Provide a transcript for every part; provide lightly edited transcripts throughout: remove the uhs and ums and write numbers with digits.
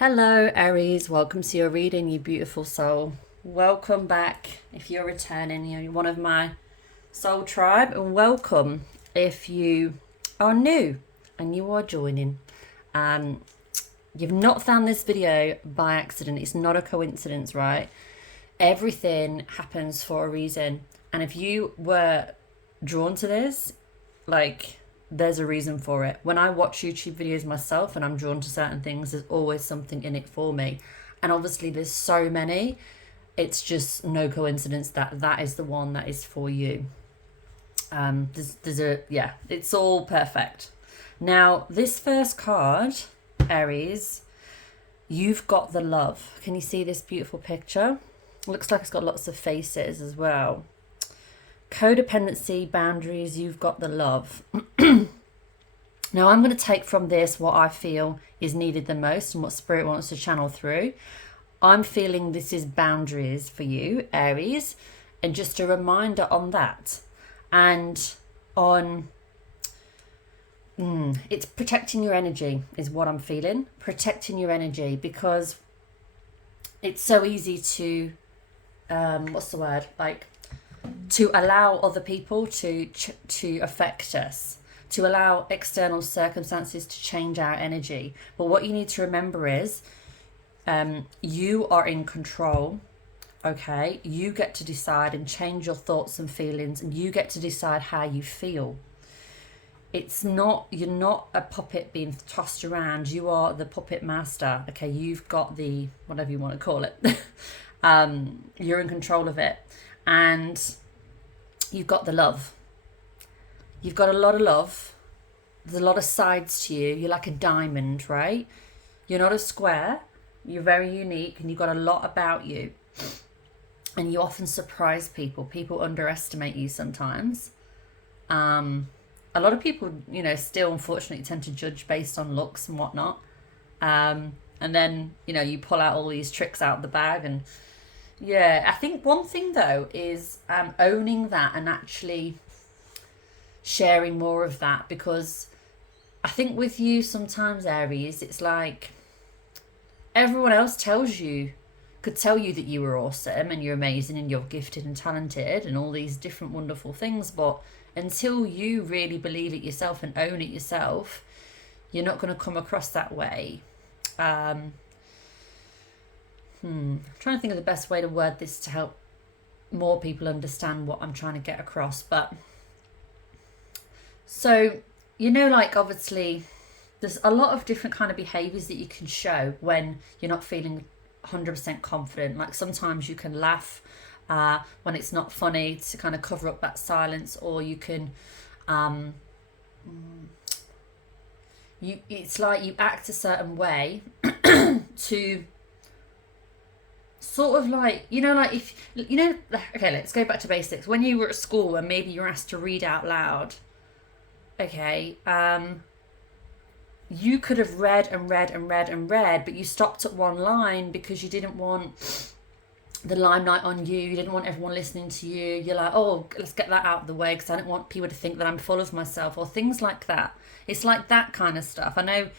Hello, Aries. Welcome to your reading, you beautiful soul. Welcome back if you're returning. You're one of my soul tribe, and welcome if you are new and you are joining. You've not found this video by accident. It's not a coincidence, right? Everything happens for a reason. And if you were drawn to this, there's a reason for it. When I watch YouTube videos myself and I'm drawn to certain things, there's always something in it for me. And obviously there's so many, it's just no coincidence that that is the one that is for you. It's all perfect. Now, this first card, Aries, you've got the love. Can you see this beautiful picture? Looks like it's got lots of faces as well. Codependency, boundaries, you've got the love. Now I'm going to take from this what I feel is needed the most and what Spirit wants to channel through. I'm feeling this is boundaries for you, Aries, and just a reminder on that. And on, it's protecting your energy is what I'm feeling. Protecting your energy, because it's so easy to, to allow other people to affect us, to allow external circumstances to change our energy. But what you need to remember is you are in control, okay? You get to decide and change your thoughts and feelings, and you get to decide how you feel. It's not, you're not a puppet being tossed around. You are the puppet master, okay? You've got the, whatever you want to call it. You're in control of it. And you've got the love. You've got a lot of love. There's a lot of sides to you. You're like a diamond, right? You're not a square. You're very unique, and you've got a lot about you. And you often surprise people. People underestimate you sometimes. A lot of people, still unfortunately tend to judge based on looks and whatnot. And then, you pull out all these tricks out of the bag. And yeah, I think one thing though is owning that and actually sharing more of that, because I think with you sometimes, Aries, it's like everyone else could tell you that you were awesome and you're amazing and you're gifted and talented and all these different wonderful things, but until you really believe it yourself and own it yourself, you're not going to come across that way. I'm trying to think of the best way to word this to help more people understand what I'm trying to get across. But so, obviously there's a lot of different kind of behaviors that you can show when you're not feeling 100% confident. Like sometimes you can laugh when it's not funny to kind of cover up that silence, or you can it's like you act a certain way to sort of okay, let's go back to basics. When you were at school and maybe you're asked to read out loud, okay, you could have read and read and read and read, but you stopped at one line because you didn't want the limelight on you. You didn't want everyone listening to you. You're like, oh, let's get that out of the way because I don't want people to think that I'm full of myself, or things like that. It's like that kind of stuff. I know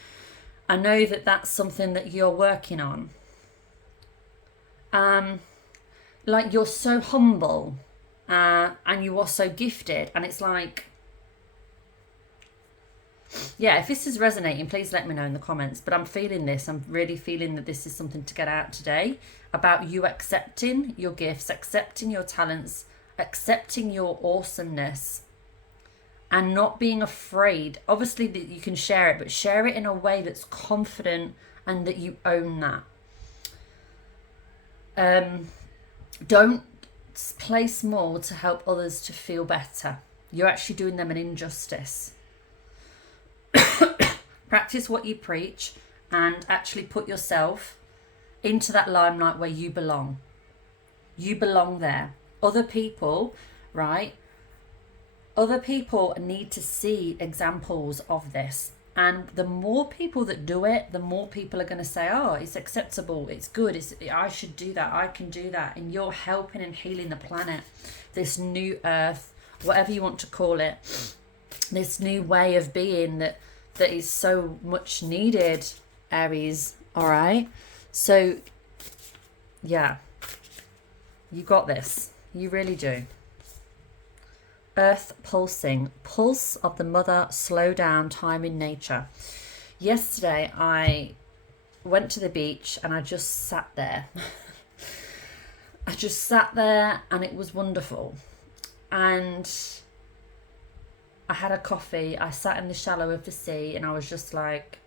that that's something that you're working on. Like you're so humble and you are so gifted, and it's like, yeah, if this is resonating, please let me know in the comments. But I'm feeling this. I'm really feeling that this is something to get out today, about you accepting your gifts, accepting your talents, accepting your awesomeness, and not being afraid. Obviously that you can share it, but share it in a way that's confident and that you own that. Don't play small to help others to feel better. You're actually doing them an injustice. Practice what you preach and actually put yourself into that limelight where you belong. You belong there. Other people, right? Other people need to see examples of this. And the more people that do it, the more people are going to say, oh, it's acceptable, it's good, I should do that, I can do that. And you're helping and healing the planet, this new earth, whatever you want to call it, this new way of being that is so much needed, Aries. All right. So, yeah, you got this. You really do. Earth pulsing, pulse of the mother, slow down time in nature. Yesterday, I went to the beach and I just sat there. I just sat there and it was wonderful. And I had a coffee. I sat in the shallow of the sea and I was just like,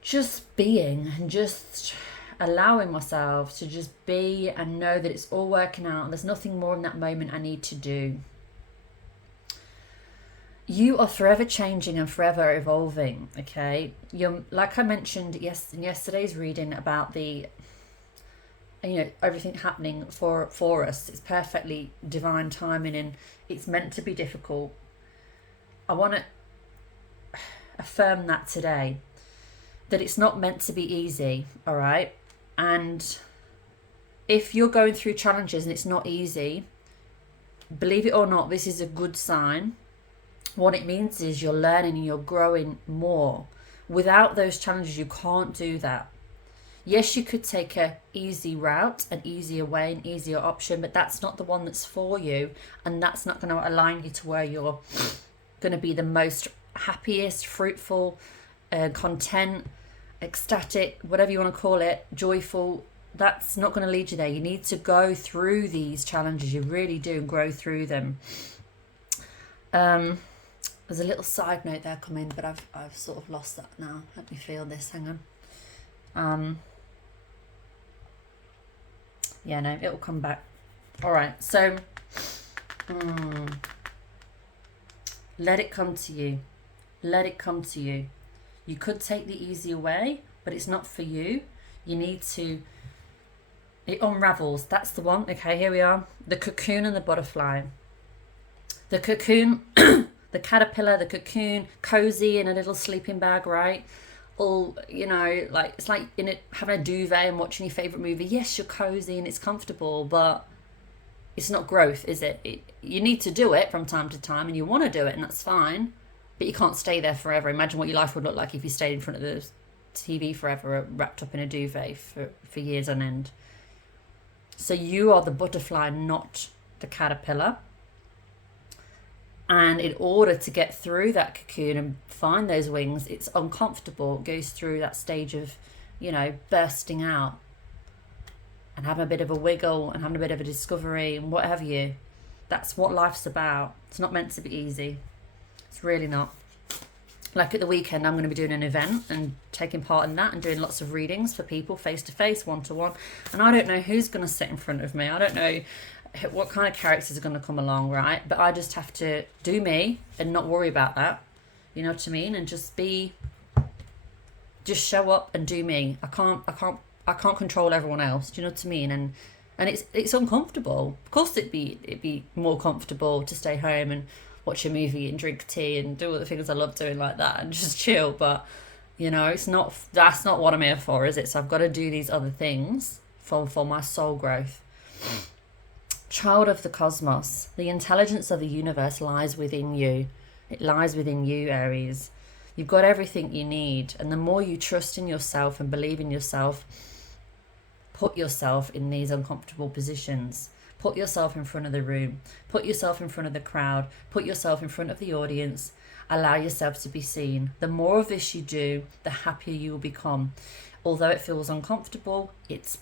just being and just allowing myself to just be and know that it's all working out. There's nothing more in that moment I need to do. You are forever changing and forever evolving, okay? You're, like I mentioned in yesterday's reading about the, everything happening for us. It's perfectly divine timing and it's meant to be difficult. I want to affirm that today, that it's not meant to be easy, all right? And if you're going through challenges and it's not easy, believe it or not, this is a good sign. What it means is you're learning and you're growing more. Without those challenges, you can't do that. Yes, you could take a easy route, an easier way, an easier option, but that's not the one that's for you, and that's not going to align you to where you're going to be the most happiest, fruitful, content, ecstatic, whatever you want to call it, joyful. That's not going to lead you there. You need to go through these challenges. You really do grow through them. There's a little side note there coming, but I've sort of lost that now. Let me feel this. Hang on. Yeah, no, it'll come back. All right. So, let it come to you. Let it come to you. You could take the easier way, but it's not for you. You need to, it unravels. That's the one. Okay, here we are. The cocoon and the butterfly. The cocoon, the caterpillar, the cocoon, cozy in a little sleeping bag, right? All, like, it's like having a duvet and watching your favourite movie. Yes, you're cozy and it's comfortable, but it's not growth, is it? You need to do it from time to time and you want to do it, and that's fine. But you can't stay there forever. Imagine what your life would look like if you stayed in front of the TV forever, wrapped up in a duvet for years on end. So you are the butterfly, not the caterpillar. And in order to get through that cocoon and find those wings, it's uncomfortable. It goes through that stage of, bursting out and having a bit of a wiggle and having a bit of a discovery and what have you. That's what life's about. It's not meant to be easy. It's really not. Like at the weekend, I'm going to be doing an event and taking part in that and doing lots of readings for people, face-to-face, one-to-one. And I don't know who's going to sit in front of me. I don't know what kind of characters are going to come along, right? But I just have to do me and not worry about that. You know what I mean? And just show up and do me. I can't control everyone else. Do you know what I mean? And it's uncomfortable. Of course, it'd be more comfortable to stay home and watch a movie and drink tea and do all the things I love doing like that and just chill. But that's not what I'm here for, is it? So I've got to do these other things for my soul growth. Child of the cosmos, the intelligence of the universe lies within you. It lies within you, Aries. You've got everything you need, and the more you trust in yourself and believe in yourself, put yourself in these uncomfortable positions. Put yourself in front of the room. Put yourself in front of the crowd. Put yourself in front of the audience. Allow yourself to be seen. The more of this you do, the happier you will become. Although it feels uncomfortable, it's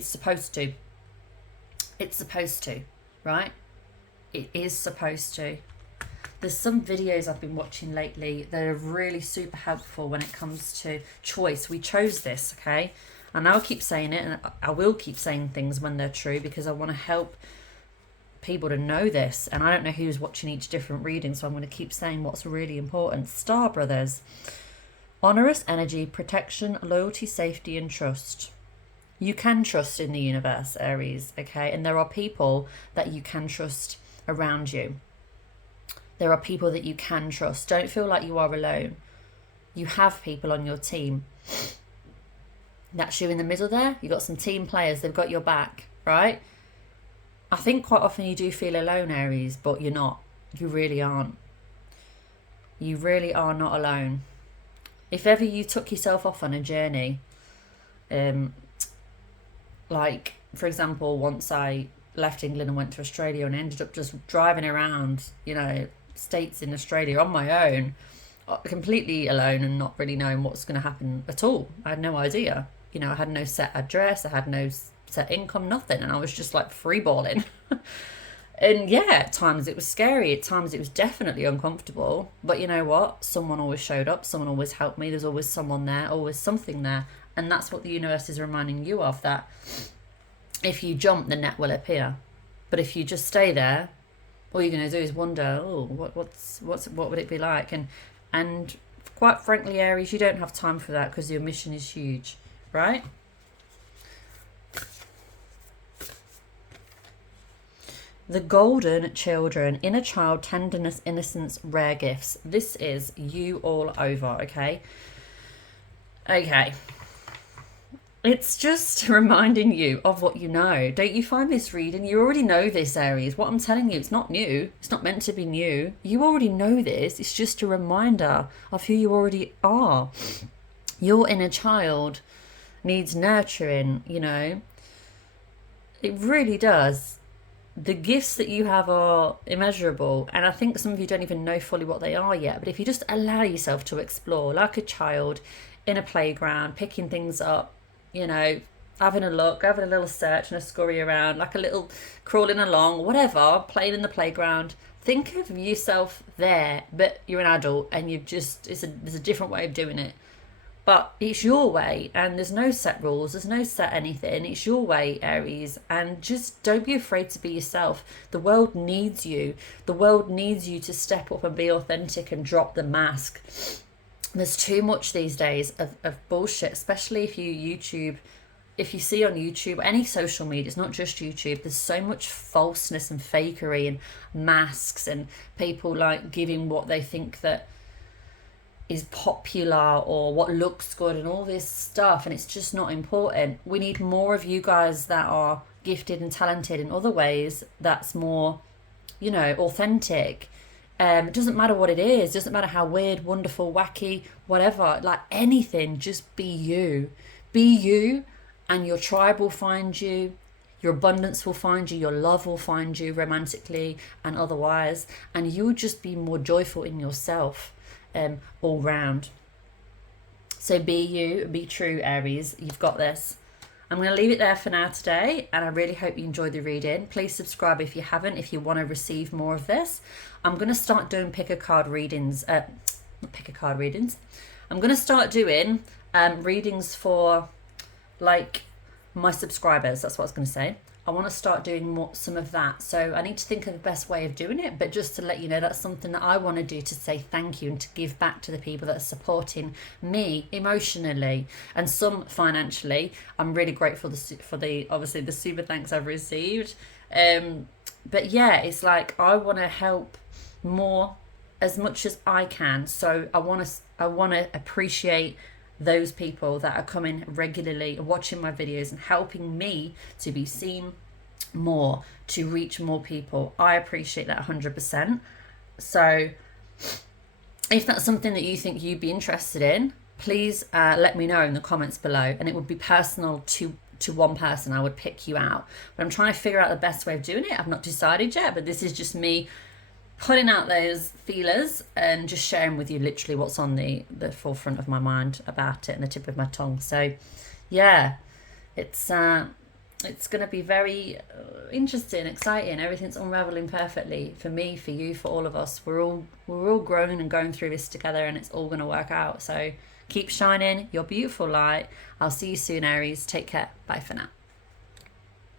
supposed to. It's supposed to, right? It is supposed to. There's some videos I've been watching lately that are really super helpful when it comes to choice. We chose this, okay? And I'll keep saying it, and I will keep saying things when they're true because I want to help people to know this. And I don't know who's watching each different reading, so I'm going to keep saying what's really important. Star Brothers. Honorous energy, protection, loyalty, safety, and trust. You can trust in the universe, Aries, okay? And there are people that you can trust around you. There are people that you can trust. Don't feel like you are alone. You have people on your team. That's you in the middle there. You've got some team players. They've got your back, right? I think quite often you do feel alone, Aries, but you're not. You really aren't. You really are not alone. if ever you took yourself off on a journey, like for example, once I left England and went to Australia and ended up just driving around, states in Australia on my own, completely alone and not really knowing what's going to happen at all. I had no idea. I had no set address, I had no set income, nothing, and I was just like freeballing. And yeah, at times it was scary, at times it was definitely uncomfortable, but you know what? Someone always showed up, someone always helped me, there's always someone there, always something there. And that's what the universe is reminding you of, that if you jump, the net will appear. But if you just stay there, all you're going to do is wonder, oh, what would it be like? And quite frankly, Aries, you don't have time for that because your mission is huge, right? The golden children, inner child, tenderness, innocence, rare gifts. This is you all over, okay? Okay. It's just reminding you of what you know. Don't you find this reading? You already know this, Aries. What I'm telling you, it's not new. It's not meant to be new. You already know this. It's just a reminder of who you already are. Your inner child needs nurturing, It really does. The gifts that you have are immeasurable, and I think some of you don't even know fully what they are yet. But if you just allow yourself to explore like a child in a playground, picking things up, having a look, having a little search and a scurry around, like a little crawling along, whatever, playing in the playground. Think of yourself there, but you're an adult and there's a different way of doing it. But it's your way, and there's no set rules, there's no set anything. It's your way, Aries, and just don't be afraid to be yourself. The world needs you. The world needs you to step up and be authentic and drop the mask. There's too much these days of bullshit, especially if you see on YouTube, any social media, it's not just YouTube, there's so much falseness and fakery and masks and people like giving what they think that is popular or what looks good and all this stuff, and it's just not important. We need more of you guys that are gifted and talented in other ways, that's more, authentic. It doesn't matter what it is, it doesn't matter how weird, wonderful, wacky, whatever, like anything, just be you. Be you, and your tribe will find you, your abundance will find you, your love will find you romantically and otherwise, and you'll just be more joyful in yourself. All round. So be you, be true, Aries. You've got this. I'm going to leave it there for now today, and I really hope you enjoyed the reading. Please subscribe if you haven't, if you want to receive more of this. I'm going to start doing pick-a-card readings. I'm going to start doing readings for like my subscribers. That's what I was going to say. I want to start doing some of that. So I need to think of the best way of doing it. But just to let you know, that's something that I want to do, to say thank you and to give back to the people that are supporting me emotionally and some financially. I'm really grateful for the obviously the super thanks I've received. But yeah, it's like I want to help more as much as I can. So I want to appreciate those people that are coming regularly, watching my videos and helping me to be seen more, to reach more people. I appreciate that 100%. So if that's something that you think you'd be interested in, please let me know in the comments below, and it would be personal to one person. I would pick you out, but I'm trying to figure out the best way of doing it. I've not decided yet, but this is just me putting out those feelers and just sharing with you literally what's on the forefront of my mind about it and the tip of my tongue. So yeah, it's going to be very interesting, exciting. Everything's unraveling perfectly for me, for you, for all of us. We're all growing and going through this together, and it's all going to work out. So keep shining your beautiful light. I'll see you soon, Aries. Take care. Bye for now.